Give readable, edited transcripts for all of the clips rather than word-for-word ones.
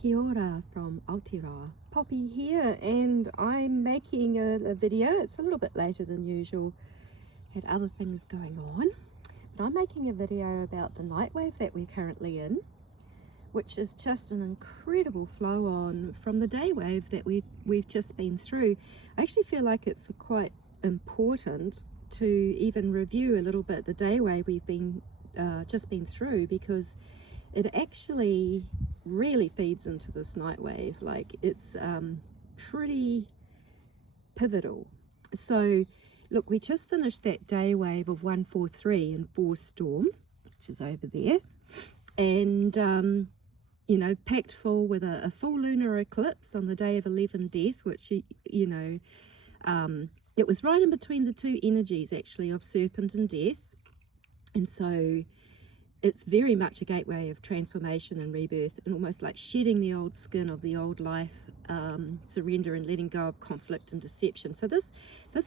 Kia ora from Aotearoa. Poppy here, and I'm making a video. It's a little bit later than usual. Had other things going on. But I'm making a video about the night wave that we're currently in, which is just an incredible flow on from the day wave that we've just been through. I actually feel like it's quite important to even review a little bit the day wave we've been just been through, because it actually really feeds into this night wave. Like, it's pretty pivotal. So look, we just finished that day wave of 143 in force storm, which is over there, and you know, packed full with a full lunar eclipse on the day of 11 death, which you know, it was right in between the two energies actually of serpent and death. And so it's very much a gateway of transformation and rebirth, and almost like shedding the old skin of the old life, surrender and letting go of conflict and deception. So this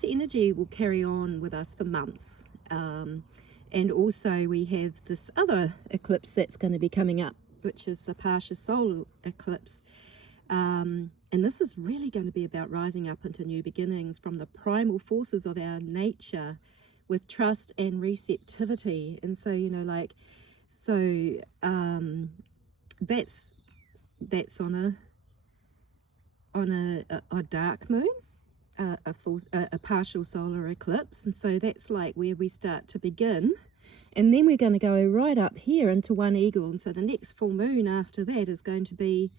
energy will carry on with us for months. And also we have this other eclipse that's going to be coming up, which is the partial solar eclipse. And this is really going to be about rising up into new beginnings from the primal forces of our nature with trust and receptivity. And so, you know, like, so that's on a dark moon, a partial solar eclipse. And so that's like where we start to begin. And then we're going to go right up here into one eagle. And so the next full moon after that is going to be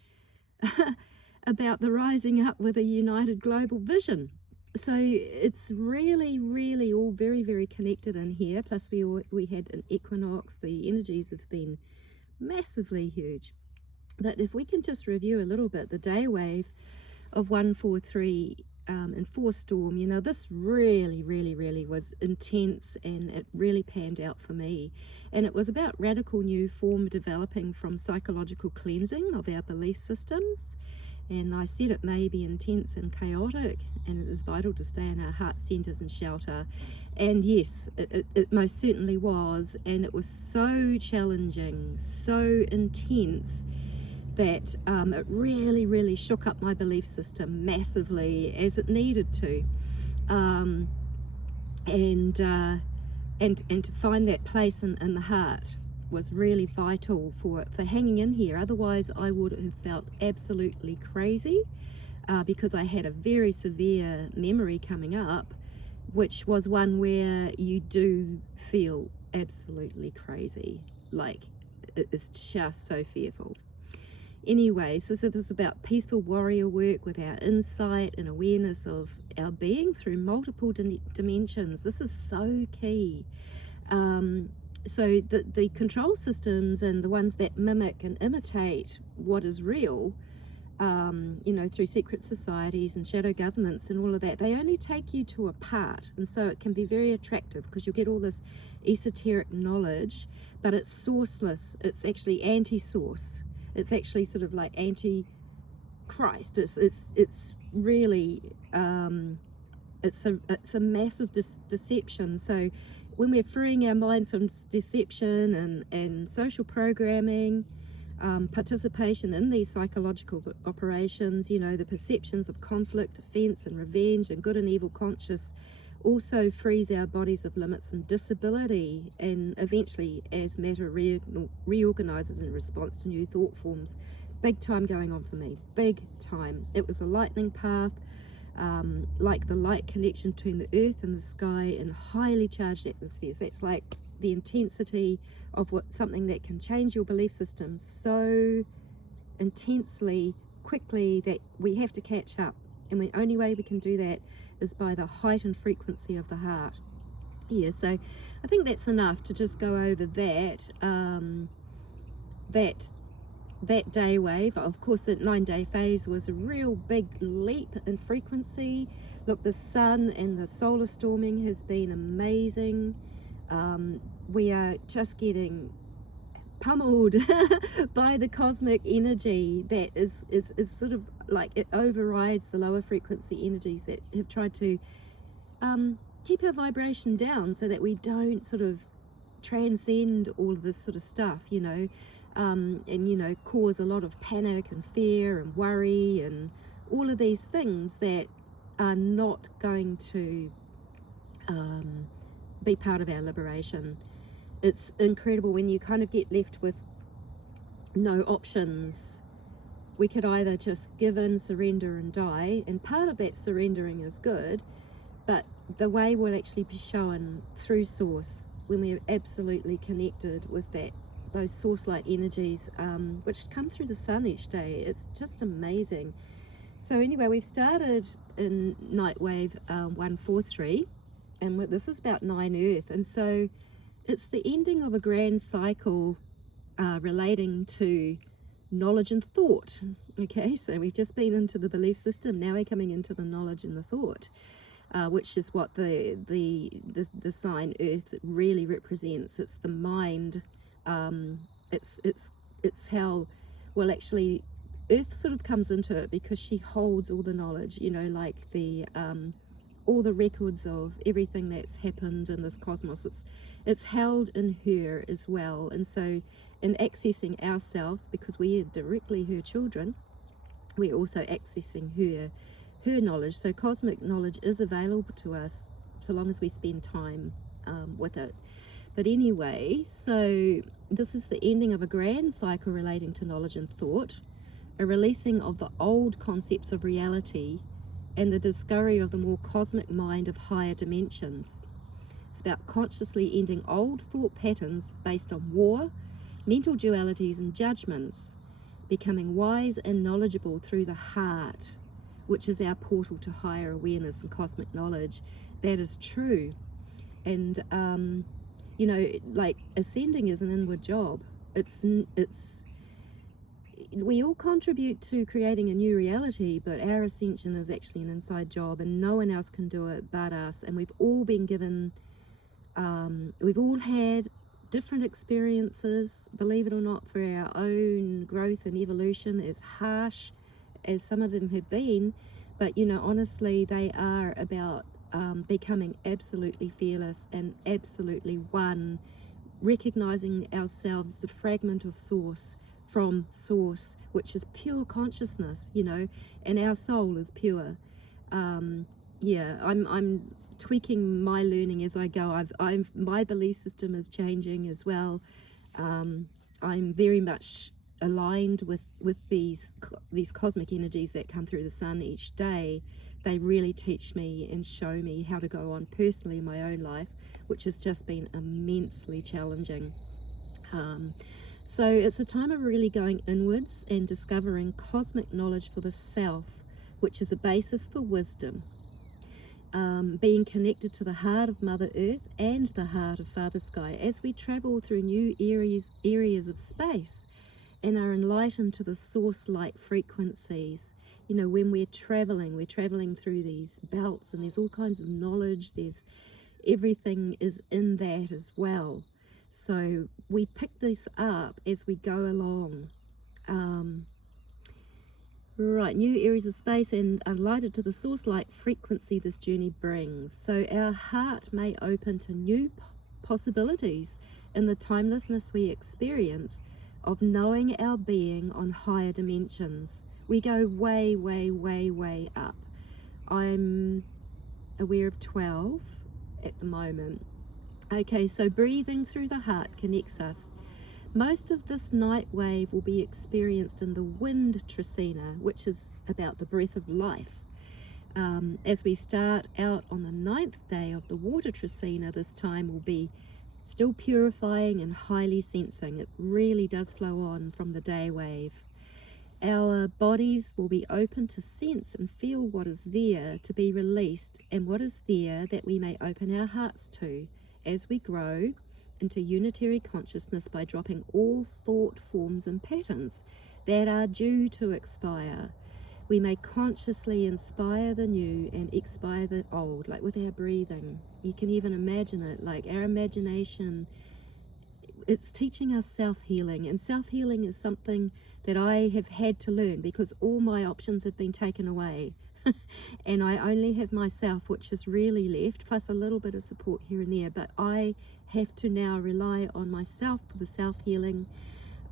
about the rising up with a united global vision. So it's really, really all very, very connected in here. Plus we had an equinox. The energies have been massively huge. But if we can just review a little bit, the day wave of 143 in force storm, you know, this really, really, really was intense, and it really panned out for me. And it was about radical new form developing from psychological cleansing of our belief systems. And I said it may be intense and chaotic, and it is vital to stay in our heart centers and shelter. And yes, it most certainly was. And it was so challenging, so intense, that it really, really shook up my belief system massively, as it needed to. And to find that place in the heart was really vital for hanging in here. Otherwise I would have felt absolutely crazy, because I had a very severe memory coming up, which was one where you do feel absolutely crazy. Like, it's just so fearful. Anyway, so this is about peaceful warrior work with our insight and awareness of our being through multiple dimensions. This is so key. So the control systems and the ones that mimic and imitate what is real, you know, through secret societies and shadow governments and all of that, they only take you to a part. And so it can be very attractive, because you'll get all this esoteric knowledge, but it's sourceless. It's actually anti-source. It's actually sort of like anti-Christ. It's really, it's a massive deception. So when we're freeing our minds from deception and social programming, participation in these psychological operations, you know, the perceptions of conflict, offense and revenge and good and evil conscious also frees our bodies of limits and disability, and eventually as matter reorganizes in response to new thought forms. Big time going on for me, big time. It was a lightning path, like the light connection between the earth and the sky in highly charged atmospheres. That's like the intensity of something that can change your belief system so intensely, quickly, that we have to catch up. And the only way we can do that is by the heightened frequency of the heart. Yeah, so I think that's enough to just go over that. That day wave. Of course, the 9-day phase was a real big leap in frequency. Look, the sun and the solar storming has been amazing. We are just getting pummeled by the cosmic energy that is sort of like, it overrides the lower frequency energies that have tried to keep our vibration down so that we don't sort of transcend all of this sort of stuff, you know. and you know, cause a lot of panic and fear and worry and all of these things that are not going to be part of our liberation. It's incredible when you kind of get left with no options. We could either just give in, surrender and die, and part of that surrendering is good, but the way will actually be shown through source when we're absolutely connected with those source-like energies, which come through the sun each day. It's just amazing. So anyway, we've started in NIGHTWAVE 143, and this is about 9 Earth, and so it's the ending of a grand cycle relating to knowledge and thought. Okay, so we've just been into the belief system, now we're coming into the knowledge and the thought, which is what the sign Earth really represents. It's the mind. It's how, well, actually Earth sort of comes into it because she holds all the knowledge, you know, like all the records of everything that's happened in this cosmos. It's held in her as well. And so in accessing ourselves, because we are directly her children, we're also accessing her knowledge. So cosmic knowledge is available to us so long as we spend time with it. But anyway, so this is the ending of a grand cycle relating to knowledge and thought, a releasing of the old concepts of reality, and the discovery of the more cosmic mind of higher dimensions. It's about consciously ending old thought patterns based on war, mental dualities and judgments, becoming wise and knowledgeable through the heart, which is our portal to higher awareness and cosmic knowledge. That is true. And you know, like ascending is an inward job. We all contribute to creating a new reality, but our ascension is actually an inside job, and no one else can do it but us. And we've all been given, we've all had different experiences, believe it or not, for our own growth and evolution, as harsh as some of them have been. But you know, honestly, they are about becoming absolutely fearless and absolutely one, recognizing ourselves as a fragment of source, from source, which is pure consciousness, you know, and our soul is pure. Yeah, I'm tweaking my learning as I go. My belief system is changing as well. I'm very much aligned with these cosmic energies that come through the sun each day. They really teach me and show me how to go on personally in my own life, which has just been immensely challenging. So it's a time of really going inwards and discovering cosmic knowledge for the self, which is a basis for wisdom. Being connected to the heart of Mother Earth and the heart of Father Sky as we travel through new areas of space and are enlightened to the source-like frequencies. You know, when we're traveling through these belts, and there's all kinds of knowledge, there's everything is in that as well. So we pick this up as we go along. Right, new areas of space and are lighted to the source-like frequency this journey brings. So our heart may open to new possibilities in the timelessness we experience of knowing our being on higher dimensions. We go way, way, way, way up. I'm aware of 12 at the moment. Okay, so breathing through the heart connects us. Most of this night wave will be experienced in the wind trecena, which is about the breath of life. As we start out on the 9th day of the water trecena, this time will be still purifying and highly sensing. It really does flow on from the day wave. Our bodies will be open to sense and feel what is there to be released, and what is there that we may open our hearts to as we grow into unitary consciousness by dropping all thought forms and patterns that are due to expire. We may consciously inspire the new and expire the old, like with our breathing. You can even imagine it, like our imagination. It's teaching us self-healing, and self-healing is something that I have had to learn because all my options have been taken away. And I only have myself, which is really left, plus a little bit of support here and there. But I have to now rely on myself for the self-healing,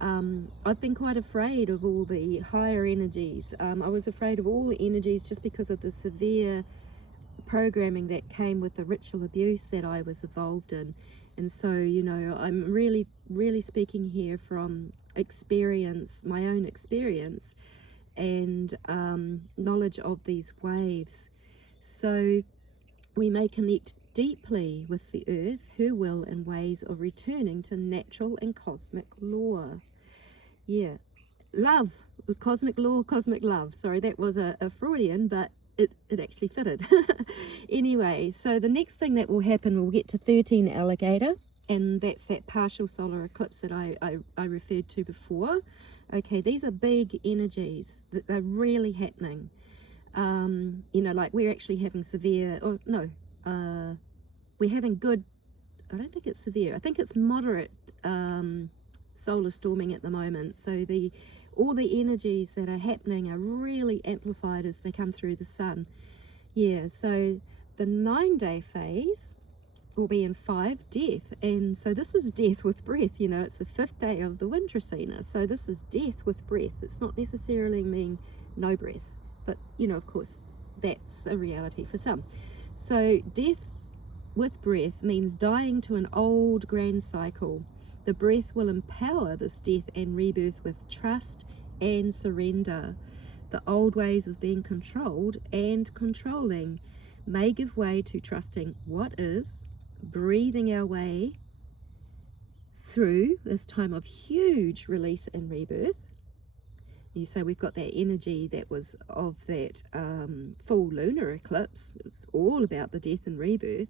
I've been quite afraid of all the higher energies. I was afraid of all the energies just because of the severe programming that came with the ritual abuse that I was involved in. And so, you know, I'm really speaking here from experience, my own experience, and knowledge of these waves. So we may connect deeply with the earth, her will and ways of returning to natural and cosmic law. Yeah, love, cosmic law, cosmic love. Sorry, that was a Freudian, but it actually fitted. Anyway, so the next thing that will happen, we'll get to 13 alligator, and that's that partial solar eclipse that I referred to before. Okay, these are big energies that they're really happening. You know, like we're actually having severe, or no, we're having good, I don't think it's severe, I think it's moderate solar storming at the moment. So all the energies that are happening are really amplified as they come through the sun. Yeah, so the 9-day phase will be in 5, death, and so this is death with breath. You know, it's the 5th day of the wind trecena, so this is death with breath. It's not necessarily mean no breath, but you know, of course that's a reality for some. So death with breath means dying to an old grand cycle. The breath will empower this death and rebirth with trust and surrender. The old ways of being controlled and controlling may give way to trusting what is, breathing our way through this time of huge release and rebirth. You say we've got that energy that was of that full lunar eclipse. It's all about the death and rebirth.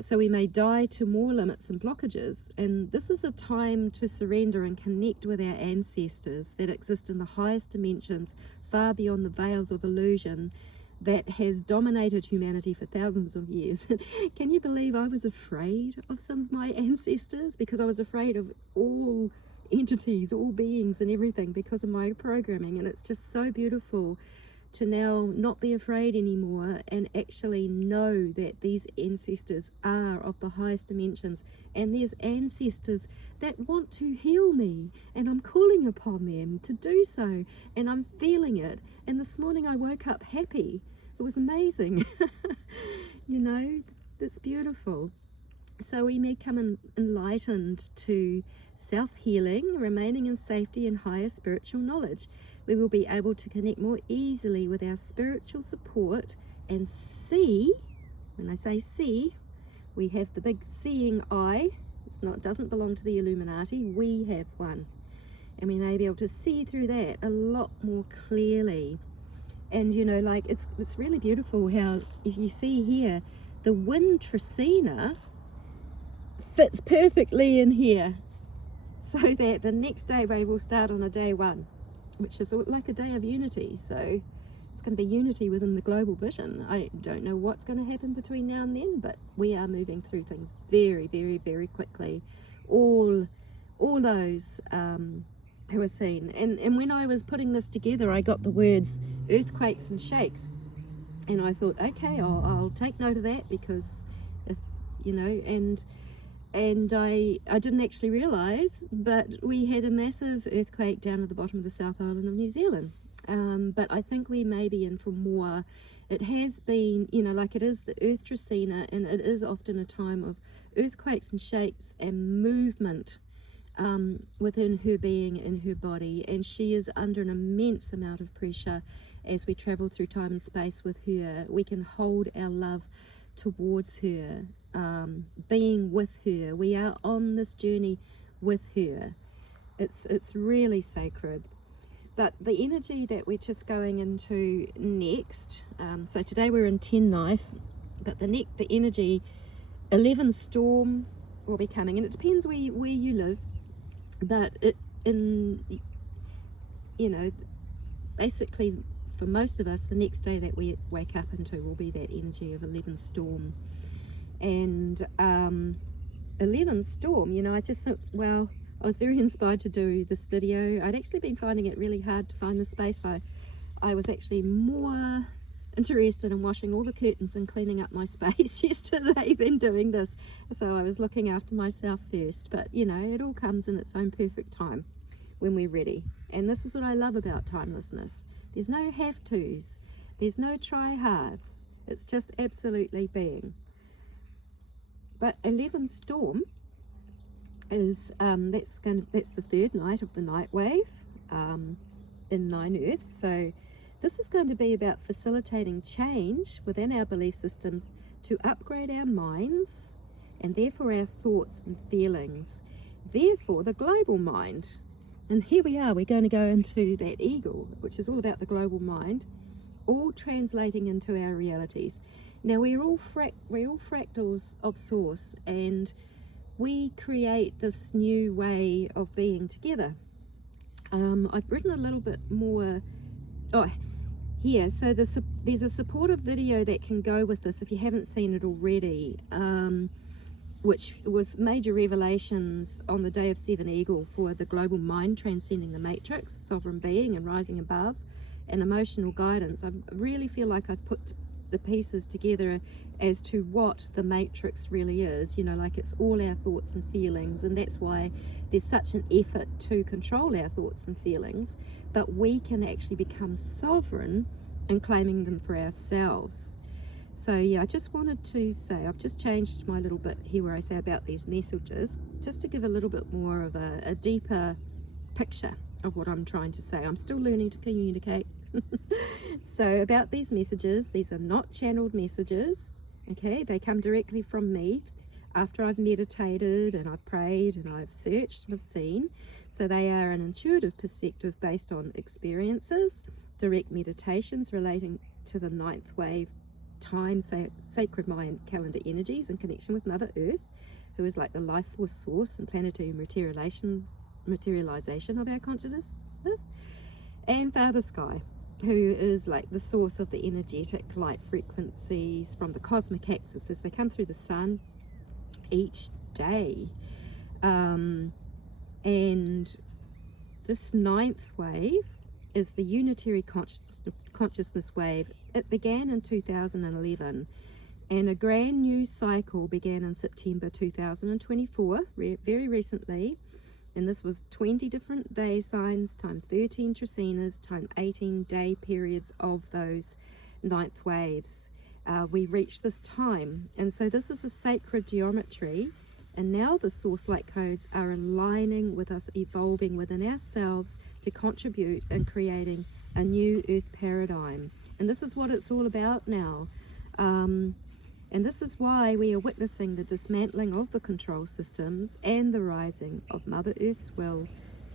So we may die to more limits and blockages, and this is a time to surrender and connect with our ancestors that exist in the highest dimensions, far beyond the veils of illusion that has dominated humanity for thousands of years. Can you believe I was afraid of some of my ancestors? Because I was afraid of all entities, all beings and everything because of my programming. And it's just so beautiful to now not be afraid anymore and actually know that these ancestors are of the highest dimensions, and there's ancestors that want to heal me, and I'm calling upon them to do so, and I'm feeling it. And this morning I woke up happy. It was amazing. You know, that's beautiful. So we may come enlightened to self-healing, remaining in safety and higher spiritual knowledge. We will be able to connect more easily with our spiritual support and see. When I say see, we have the big seeing eye. It doesn't belong to the Illuminati. We have one, and we may be able to see through that a lot more clearly. And you know, like it's really beautiful how, if you see here, the wind trecena fits perfectly in here, so that the next day wave will start on a day 1, which is like a day of unity. So it's going to be unity within the global vision. I don't know what's going to happen between now and then, but we are moving through things very, very, very quickly. All those who are seen. And when I was putting this together, I got the words earthquakes and shakes, and I thought, okay, I'll take note of that, because if you know, and I didn't actually realize, but we had a massive earthquake down at the bottom of the South Island of New Zealand. But I think we may be in for more. It has been, you know, like it is the Earth trecena, and it is often a time of earthquakes and shakes and movement within her being and her body, and she is under an immense amount of pressure as we travel through time and space with her. We can hold our love towards her, being with her. We are on this journey with her. It's really sacred. But the energy that we're just going into next, so today we're in 10 knife, but the energy 11 storm will be coming, and it depends where you live, but you know, basically for most of us, the next day that we wake up into will be that energy of 11 storm. And 11 storm, you know, I just thought, well, I was very inspired to do this video. I'd actually been finding it really hard to find the space. I was actually more interested in washing all the curtains and cleaning up my space yesterday than doing this. So I was looking after myself first, but you know, it all comes in its own perfect time. when we're ready. And this is what I love about timelessness. There's no have-tos, there's no try-hards, it's just absolutely being. But 11 Storm is that's the third night of the night wave in 9 Earths. So this is going to be about facilitating change within our belief systems to upgrade our minds and therefore our thoughts and feelings, therefore the global mind. And here we are, we're going to go into that eagle, which is all about the global mind, all translating into our realities. Now we're all fractals of source, and we create this new way of being together. I've written a little bit more here, so there's a supportive video that can go with this if you haven't seen it already, which was major revelations on the day of 7 Eagle for the global mind transcending the matrix, sovereign being and rising above, and emotional guidance. I really feel like I've put the pieces together as to what the matrix really is, you know, like it's all our thoughts and feelings, and that's why there's such an effort to control our thoughts and feelings, but we can actually become sovereign in claiming them for ourselves. So yeah, I just wanted to say, I've just changed my little bit here where I say about these messages, just to give a little bit more of a deeper picture of what I'm trying to say. I'm still learning to communicate. So about these messages, these are not channeled messages, okay? They come directly from me after I've meditated and I've prayed and I've searched and I've seen. So they are an intuitive perspective based on experiences, direct meditations relating to the 9th wave time, sacred mind calendar energies in connection with Mother Earth, who is like the life force source and planetary materialization of our consciousness, and Father Sky, who is like the source of the energetic light frequencies from the cosmic axis as they come through the sun each day. And this 9th wave is the unitary consciousness wave. It began in 2011, and a brand new cycle began in September 2024, very recently, and this was 20 different day signs, time 13 TRECENAS, time 18 day periods of those 9th waves. We reached this time, and so this is a sacred geometry, and now the source light codes are aligning with us evolving within ourselves to contribute in creating a new earth paradigm. And this is what it's all about now. And this is why we are witnessing the dismantling of the control systems and the rising of Mother Earth's will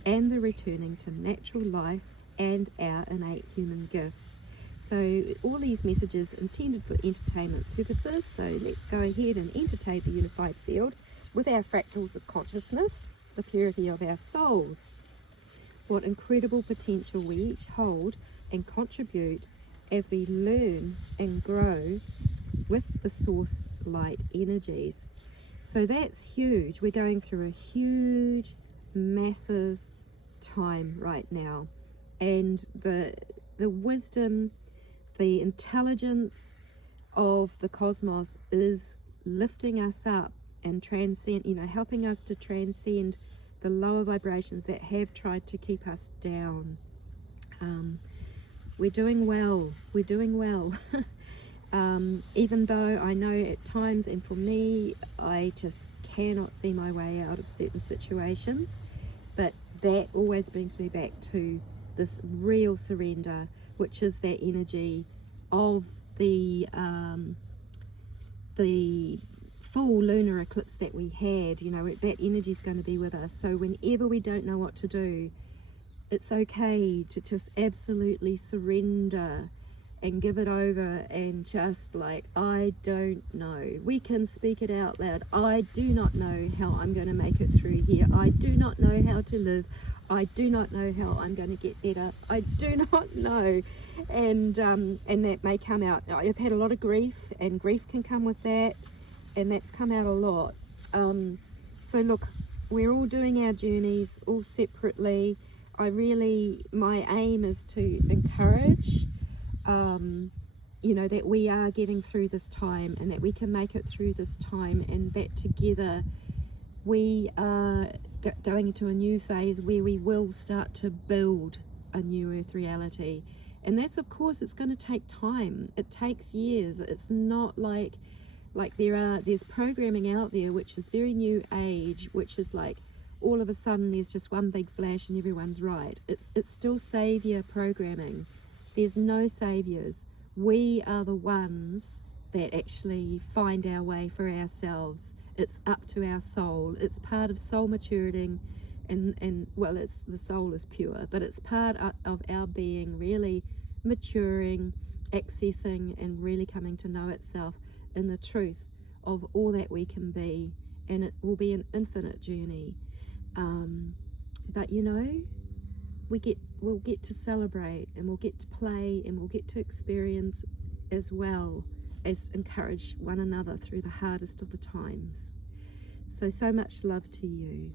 and the returning to natural life and our innate human gifts. So all these messages intended for entertainment purposes. So let's go ahead and entertain the unified field with our fractals of consciousness, the purity of our souls. What incredible potential we each hold and contribute as we learn and grow with the source light energies. So that's huge. We're going through a huge, massive time right now, and the wisdom, the intelligence of the cosmos is lifting us up and helping us to transcend the lower vibrations that have tried to keep us down. We're doing well. Even though I know at times, and for me, I just cannot see my way out of certain situations, but that always brings me back to this real surrender, which is that energy of the full lunar eclipse that we had. You know, that energy is going to be with us. So whenever we don't know what to do, it's okay to just absolutely surrender and give it over and just like, I don't know. We can speak it out loud. I do not know how I'm going to make it through here. I do not know how to live. I do not know how I'm going to get better. I do not know. And that may come out. I've had a lot of grief, and grief can come with that, and that's come out a lot. So look, we're all doing our journeys all separately. My aim is to encourage that we are getting through this time, and that we can make it through this time, and that together we are going into a new phase where we will start to build a new earth reality. And that's, of course, it's going to take time. It takes years. It's not like there's programming out there which is very new age, which is like all of a sudden there's just one big flash and everyone's right. It's still savior programming. There's no saviors. We are the ones that actually find our way for ourselves. It's up to our soul. It's part of soul maturing, and well, it's, the soul is pure, but it's part of our being really maturing, accessing, and really coming to know itself in the truth of all that we can be. And it will be an infinite journey. But you know, we'll get to celebrate, and we'll get to play, and we'll get to experience, as well as encourage one another through the hardest of the times. So much love to you.